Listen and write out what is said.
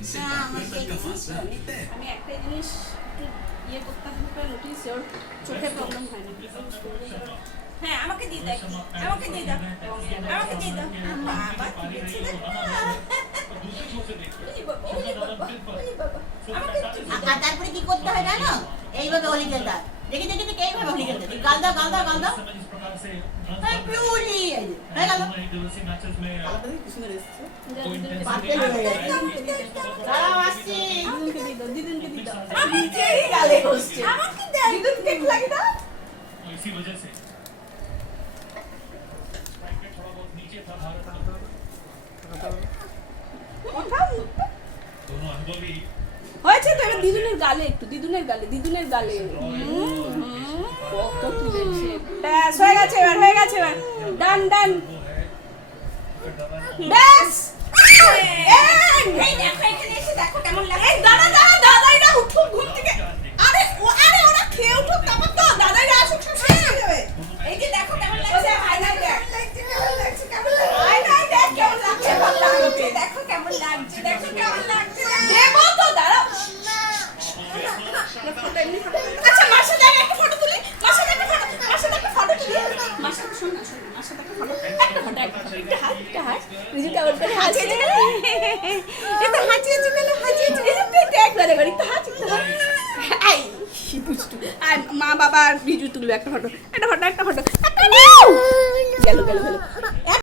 আমি একটা জিনিস ইয়ে করতে হবে নোটিস ওর চোখে প্রবলেম হয় না। হ্যাঁ আমাকে দিয়ে দাও, আমাকে দিয়ে দাও, আমাকে দিয়ে দাও। বাবা কি ছিল আর তারপরে কি করতে হয় জানো? এইভাবে হোলি খেলতে হয়। দেখি দেখি দেখি এইভাবে হোলি খেলতে হয়। গাল দাও গাল দাও গাল দাও। হ্যাপি হোলি। হয়ে গেল। দাঁড়াও আসছি। দিদুনকে দিয়ে দাও, দিদুনকে দিয়ে দাও। নিজেরই গালে বসছে। আমাকে দাও, দিদুন কেক লাগিয়ে দাও। इसी वजह से थोड़ा बहुत नीचे था भारत दोनों अनुभवी হয়েছে তো, এবার দিদুনের গালে একটু, দিদুনের গালে, দিদুনের গালে। কত তুলেছে। ব্যাস হয়ে গেছে এবার, হয়ে গেছে এবার। ডান ডান। ব্যাস। এই দেখো এখানে এসে দেখো কেমন লাগে। এই দাদা দাদা দাদাইরা উঠুক ঘুম থেকে। আরে ওরা খেয়ে উঠুক, তারপর তো দাদাইরা আসুক, সব শেষ হয়ে যাবে। এই যে দেখো কেমন লাগছে, আয়নায় দেখ। কেমন লাগছে, কেমন লাগছে, আয়নায় দেখ কেমন লাগছে, ভালো লাগছে। দেখো কেমন লাগছে, দেখো কেমন লাগছে। দেবো তো, দাঁড়াও। আচ্ছা মার সাথে একটা ফটো তুলি, মার সাথে একটা ফটো, মার সাথে একটা ফটো তুলি। মার সাথে শোন না, শোন না, মার সাথে একটা ফটো, একটা ফটো, একটা হাত, একটা হাত। নিজে কেমন করে হাসি আছে কেন? এটা হাসি আছে কেন? হাসি আছে এই যে দেখ না দেখো, একটু হাসি, একটু হাসি। এই দুষ্টু। আর মা বাবা আর ভিডিও তুলবে একটা ফটো, একটা ফটো, একটা ফটো।